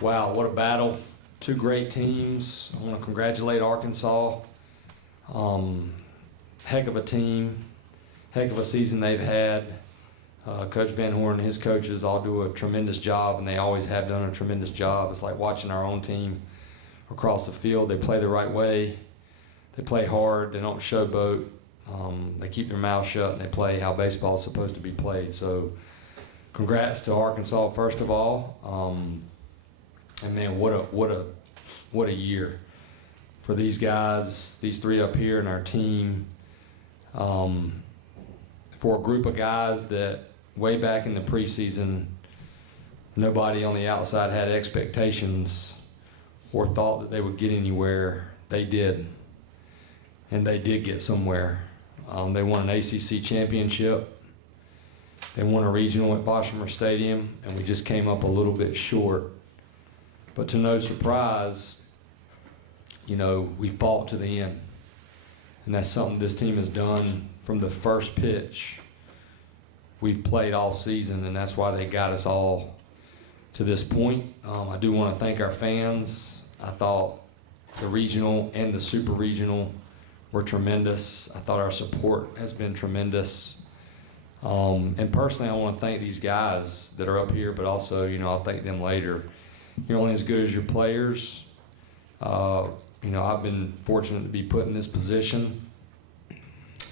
Wow, what a battle. Two great teams. I want to congratulate Arkansas. Heck of a team. Heck of a season they've had. Coach Van Horn and his coaches all do a tremendous job, and they always have done a tremendous job. It's like watching our own team across the field. They play the right way. They play hard. They don't showboat. They keep their mouth shut, and they play how baseball is supposed to be played. So congrats to Arkansas, first of all. And man, what a year for these guys, these three up here, and our team. For a group of guys that way back in the preseason, nobody on the outside had expectations or thought that they would get anywhere. They did, and they did get somewhere. They won an ACC championship. They won a regional at Boshamer Stadium, and we just came up a little bit short. But to no surprise, you know, we fought to the end. And that's something this team has done from the first pitch. We've played all season, and that's why they got us all to this point. I do want to thank our fans. I thought the regional and the super regional were tremendous. I thought our support has been tremendous. And personally, I want to thank these guys that are up here, but also, you know, I'll thank them later. You're only as good as your players. You know, I've been fortunate to be put in this position,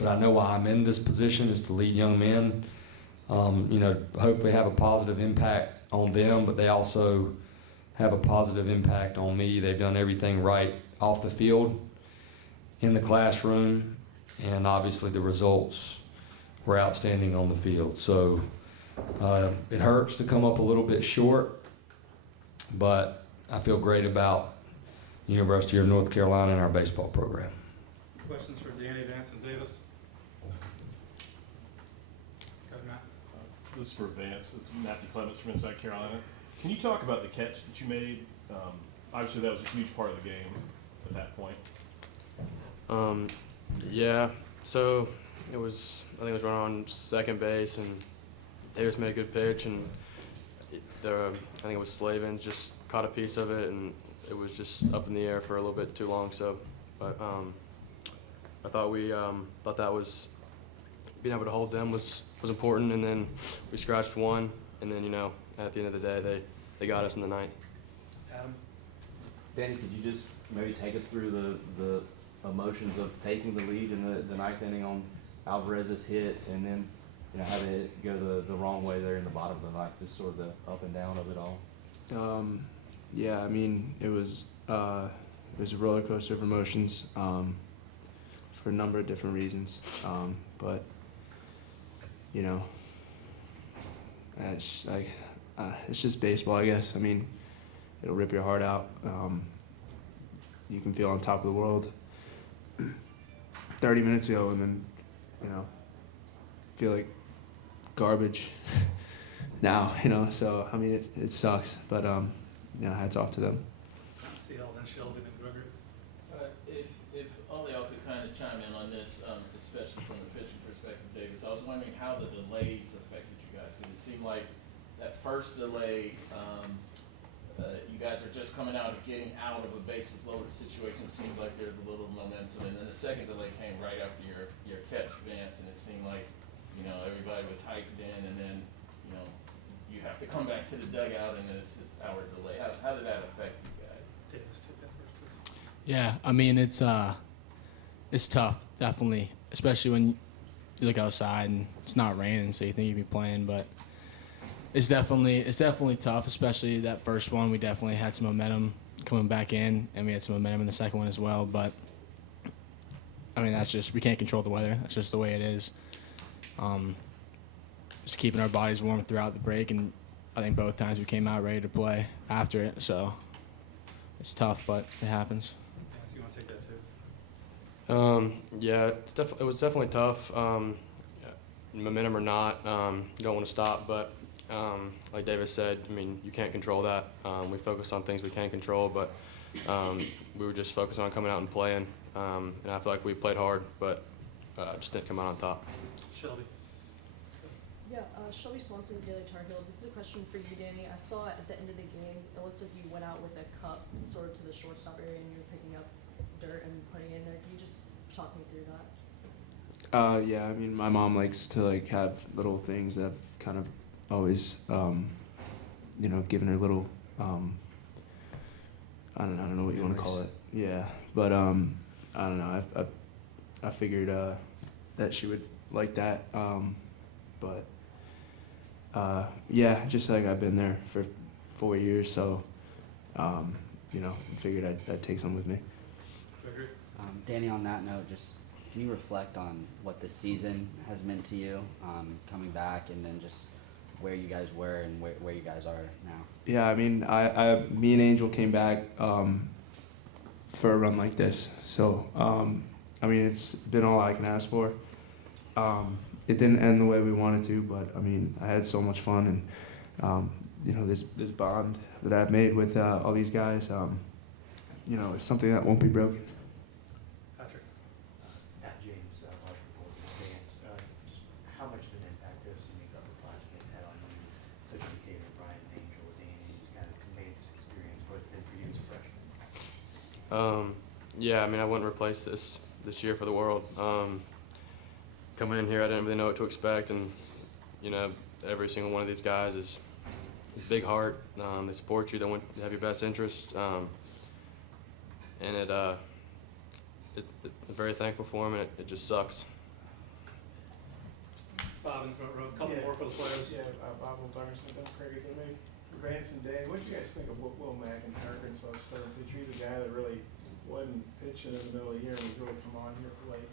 but I know why I'm in this position is to lead young men, you know, hopefully have a positive impact on them, but they also have a positive impact on me. They've done everything right off the field, in the classroom, and obviously the results were outstanding on the field. So it hurts to come up a little bit short, but I feel great about University of North Carolina and our baseball program. Questions for Danny, Vance, and Davis? Go ahead, Matt. This is for Vance. It's Matthew Clements from Inside Carolina. Can you talk about the catch that you made? Obviously, that was a huge part of the game at that point. Yeah. So it was. I think it was run on second base, and Davis made a good pitch, and I think it was Slavin just caught a piece of it, and it was just up in the air for a little bit too long. So, but I thought that was being able to hold them was important, and then we scratched one, and then, you know, at the end of the day they got us in the ninth. Adam? Danny, could you just maybe take us through the emotions of taking the lead in the ninth inning on Alvarez's hit, and then, you know, having it go the wrong way there in the bottom of the ninth, just sort of the up and down of it all? Yeah, I mean, it was a roller coaster of emotions for a number of different reasons. But, you know, it's like it's just baseball, I guess. I mean, it'll rip your heart out. You can feel on top of the world 30 minutes ago, and then, you know, feel like garbage now, you know. So I mean, it sucks, but you know, hats off to them. CL, then Shelby, then Gregory. If only I could kind of chime in on this, especially from the pitching perspective, Davis. I was wondering how the delays affected you guys, because it seemed like that first delay, you guys are just coming out of getting out of a bases loaded situation. It seems like there's a little momentum, and then the second delay came right after your catch, Vance, and it seemed like, you know, everybody was hyped in, and then, you know, you have to come back to the dugout, and this is hour delay. How did that affect you guys? Davis, take that first, please. Yeah, I mean, it's tough, definitely, especially when you look outside and it's not raining, so you think you'd be playing, but it's definitely tough, especially that first one. We definitely had some momentum coming back in, and we had some momentum in the second one as well, but I mean, we can't control the weather. That's just the way it is. Just keeping our bodies warm throughout the break, and I think both times we came out ready to play after it, so it's tough, but it happens. Vance, you want to take that too? Yeah, it was definitely tough. Momentum or not, you don't want to stop, but like Davis said, I mean, you can't control that. We focus on things we can control, but we were just focused on coming out and playing, and I feel like we played hard, but just didn't come out on top. Shelby. Yeah, Shelby Swanson, Daily Tar Heel. This is a question for you, Danny. I saw at the end of the game, it looks like you went went out with a cup sort of to the shortstop area and you're picking up dirt and putting it in there. Can you just talk me through that? Yeah, I mean, my mom likes to like have little things that I've kind of always, you know, given her little, I don't know what you want to call it. Yeah, but I don't know. I figured that she would like that. But yeah, just like I've been there for 4 years, so you know, figured I'd take some with me. Gregory? Danny, on that note, just can you reflect on what this season has meant to you, coming back, and then just where you guys were and where you guys are now? Yeah, I mean, me and Angel came back for a run like this, so I mean, it's been all I can ask for. It didn't end the way we wanted to, but I mean, I had so much fun, and you know, this bond that I've made with all these guys, you know, it's something that won't be broken. Patrick? At James, Washington Advance, just how much of an impact those these upperclassmen had on you, such as David, Brian, Angel, Danny, just kind of conveyed this experience, what it's been for you as a freshman? Yeah, I mean, I wouldn't replace this year for the world. Coming in here, I didn't really know what to expect, and you know, every single one of these guys is a big heart. They support you. They want to have your best interest, and I'm very thankful for them. And it just sucks. Bob in the front row, a couple more for the players. Yeah, Bob will Craig, I mean, Grants and Danny, what do you guys think of Will Mack and Arkansas started? They treated a guy that really wasn't pitching in the middle of the year and was really come on here for late.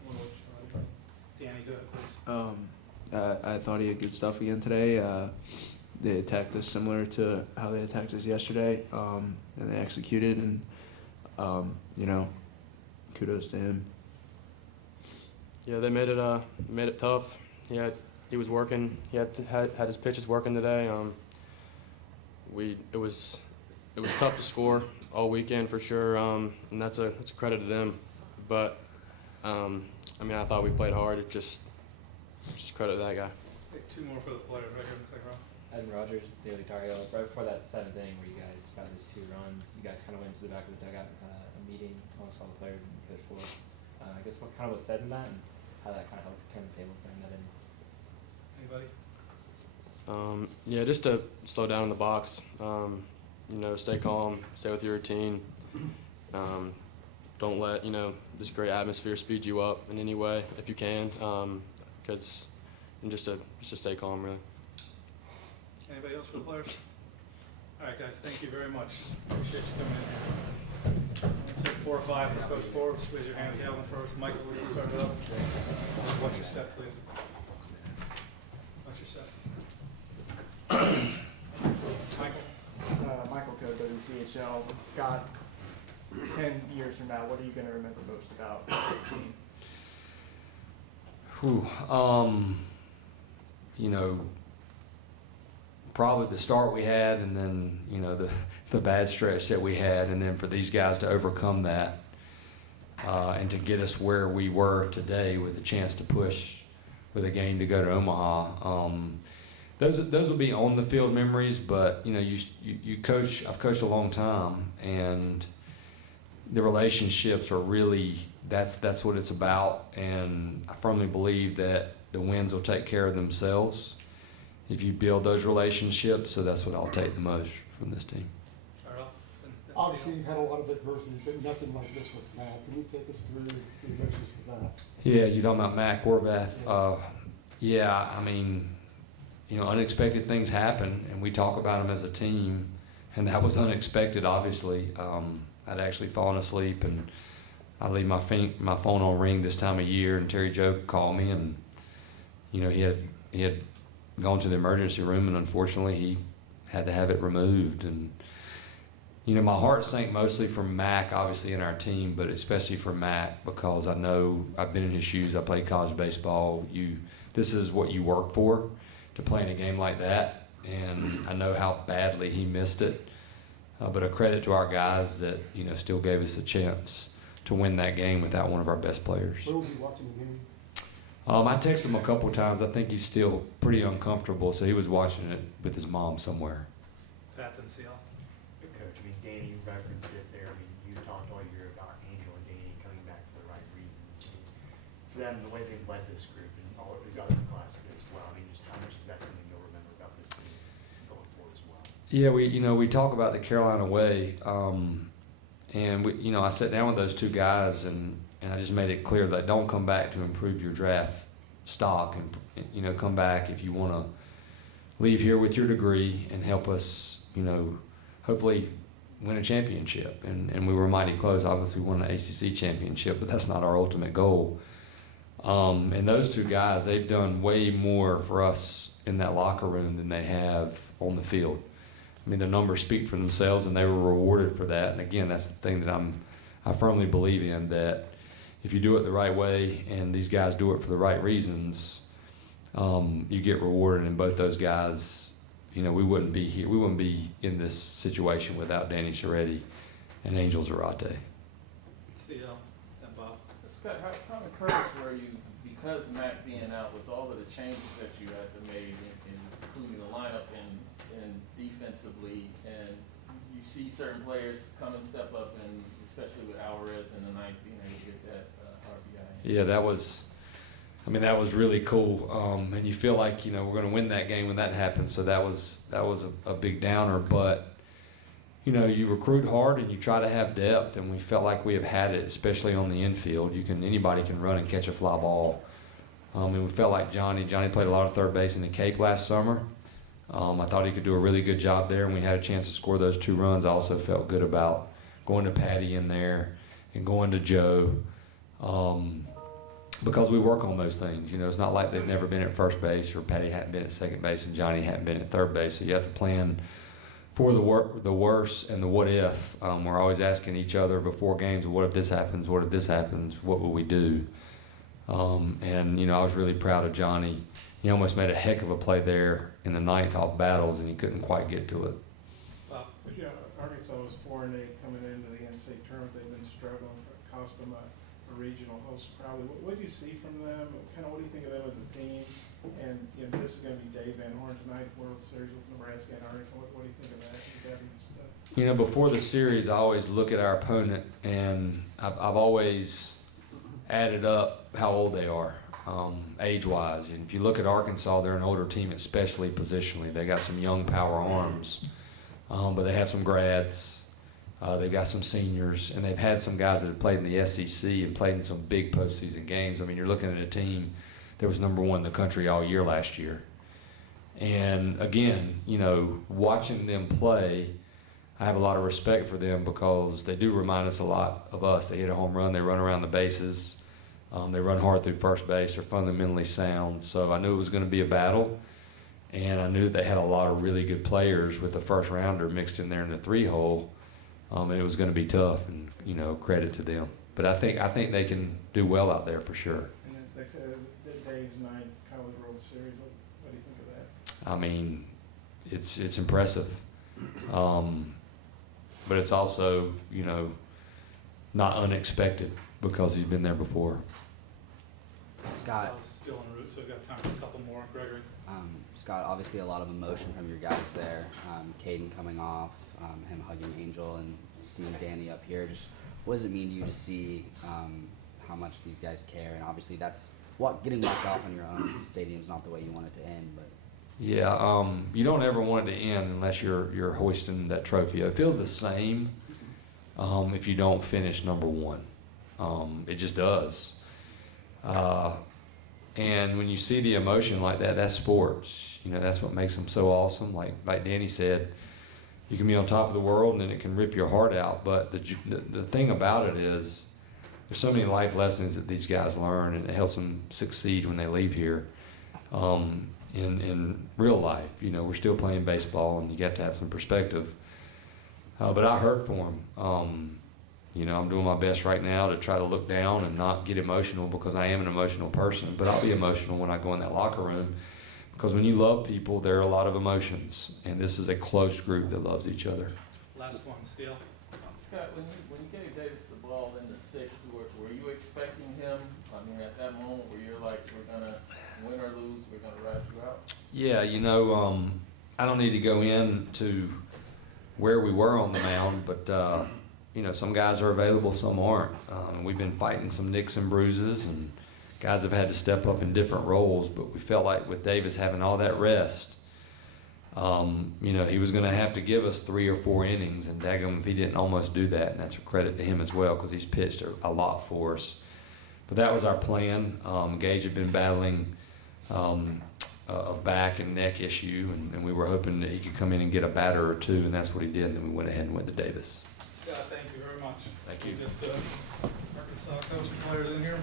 Danny, go ahead, please. I thought he had good stuff again today. They attacked us similar to how they attacked us yesterday, and they executed, and you know, kudos to him. Yeah, they made it tough. He was working. He had his pitches working today. It was tough to score all weekend for sure, and that's a credit to them. But I mean, I thought we played hard. It just credit to that guy. Take two more for the players right here in the second row. Evan Rogers, Daily Tar-Heel. Right before that seventh inning where you guys got those 2 runs, you guys kind of went to the back of the dugout and had a meeting amongst all the players and Coach Forbes. I guess what kind of was said in that and how that kind of helped turn the tables during that inning? Anybody? Yeah, just to slow down in the box. You know, stay calm, stay with your routine. Don't let, you know, this great atmosphere speed you up in any way if you can. And just to stay calm, really. Anybody else for the players? All right, guys, thank you very much. Appreciate you coming in here. Take 4 or 5 for Coach Forbes. Raise your hand, Calvin, first. Michael, will you start it up? Watch your step, please. Watch your step. Michael? Michael Code, WCHL. Scott, 10 years from now, what are you going to remember most about this team? You know, probably the start we had, and then, you know, the bad stretch that we had, and then for these guys to overcome that and to get us where we were today with a chance to push with a game to go to Omaha. Those will be on the field memories, but you know, you coach. I've coached a long time, and the relationships are really that's what it's about. And I firmly believe that the wins will take care of themselves if you build those relationships. So that's what I'll take the most from this team. Charles? Obviously, you've had a lot of adversity, but nothing like this with Matt. Can you take us through the emotions for that? Yeah, you talking about Mac Horvath? Yeah, I mean, you know, unexpected things happen, and we talk about them as a team, and that was unexpected, obviously. I'd actually fallen asleep, and I leave my phone on ring this time of year, and Terry Joe called me, and you know, he had gone to the emergency room, and unfortunately he had to have it removed. And you know, my heart sank mostly for Mac, obviously in our team, but especially for Mac, because I know I've been in his shoes. I played college baseball. This is what you work for, to play in a game like that, and I know how badly he missed it. But a credit to our guys that, you know, still gave us a chance to win that game without one of our best players. Where was he watching the game? I texted him a couple of times. I think he's still pretty uncomfortable, so he was watching it with his mom somewhere. Pat and CL. Coach, I mean, Danny referenced it there. I mean, you talked all year about Angel and Danny coming back for the right reasons. And for them, the way they've led this group and all these other classes as well, I mean, just how much is that something you'll remember about this team going forward as well? Yeah, we talk about the Carolina way, and I sat down with those two guys and I just made it clear that don't come back to improve your draft stock, and come back if you want to leave here with your degree and help us, hopefully win a championship. And we were mighty close. Obviously, we won the ACC championship, but that's not our ultimate goal. And those two guys, they've done way more for us in that locker room than they have on the field. I mean, the numbers speak for themselves, and they were rewarded for that. And again, that's the thing that I firmly believe in, that if you do it the right way and these guys do it for the right reasons, you get rewarded. And both those guys, we wouldn't be here. We wouldn't be in this situation without Danny Sheretti and Angel Zarate. CL and Bob. Scott, how encouraged were you, because Matt being out, with all of the changes that you had to make, including the lineup and defensively, and you see certain players come and step up, and especially with Alvarez in the ninth being able to get that RBI? Yeah, that was really cool. And you feel like, we're going to win that game when that happens. So that was a big downer. But, you recruit hard and you try to have depth, and we felt like we have had it, especially on the infield. Anybody can run and catch a fly ball. And we felt like Johnny played a lot of third base in the Cape last summer. I thought he could do a really good job there, and we had a chance to score those 2 runs. I also felt good about going to Patty in there and going to Joe, because we work on those things. It's not like they've never been at first base, or Patty hadn't been at second base and Johnny hadn't been at third base. So you have to plan for the worst and the what if. We're always asking each other before games, what if this happens? What if this happens? What will we do? And I was really proud of Johnny. He almost made a heck of a play there in the ninth off Battles, and he couldn't quite get to it. Bob. But Arkansas was 4-8 coming into the NCAA tournament. They've been struggling. Cost them a regional host probably. What do you see from them? What do you think of them as a team? And this is going to be Dave Van Horn tonight, World Series with Nebraska and Arkansas. What do you think of that? Before the series, I always look at our opponent, and I've always added up how old they are, age-wise. And if you look at Arkansas, they're an older team, especially positionally. They got some young power arms, but they have some grads. They've got some seniors, and they've had some guys that have played in the SEC and played in some big postseason games. I mean, you're looking at a team that was number 1 in the country all year last year. And again, watching them play, I have a lot of respect for them, because they do remind us a lot of us. They hit a home run, they run around the bases, they run hard through first base, they're fundamentally sound. So I knew it was going to be a battle, and I knew that they had a lot of really good players with the first rounder mixed in there in the 3-hole. And it was going to be tough, and credit to them. But I think they can do well out there for sure. And then Dave's ninth College World Series. What do you think of that? I mean, it's impressive, but it's also not unexpected, because he's been there before. Scott. Still en route, so we've got time for a couple more. Gregory. Scott, obviously a lot of emotion from your guys there. Caden coming off, him hugging Angel, and seeing Danny up here. Just what does it mean to you to see how much these guys care? And obviously that's getting knocked off on your own stadium is not the way you want it to end. But yeah, you don't ever want it to end unless you're hoisting that trophy. It feels the same if you don't finish number 1. It just does. And when you see the emotion like that, that's sports. That's what makes them so awesome. Like Danny said, you can be on top of the world, and then it can rip your heart out. But the thing about it is, there's so many life lessons that these guys learn, and it helps them succeed when they leave here. In real life, we're still playing baseball, and you got to have some perspective. But I hurt for them. I'm doing my best right now to try to look down and not get emotional, because I am an emotional person. But I'll be emotional when I go in that locker room, because when you love people, there are a lot of emotions, and this is a close group that loves each other. Last one, Steele. Scott, when you gave Davis the ball in the 6th, were you expecting him? I mean, at that moment where you're like, we're gonna win or lose, we're gonna ride you out? Yeah, I don't need to go in to where we were on the mound, but you know, some guys are available, some aren't. We've been fighting some nicks and bruises, and guys have had to step up in different roles, but we felt like with Davis having all that rest, you know, he was going to have to give us 3 or 4 innings, and daggum if he didn't almost do that, and that's a credit to him as well because he's pitched a lot for us. But that was our plan. Gage had been battling a back and neck issue, and we were hoping that he could come in and get a batter or 2, and that's what he did, and then we went ahead and went to Davis. Scott, thank you very much. Thank you. We'll get Arkansas coach and players in here.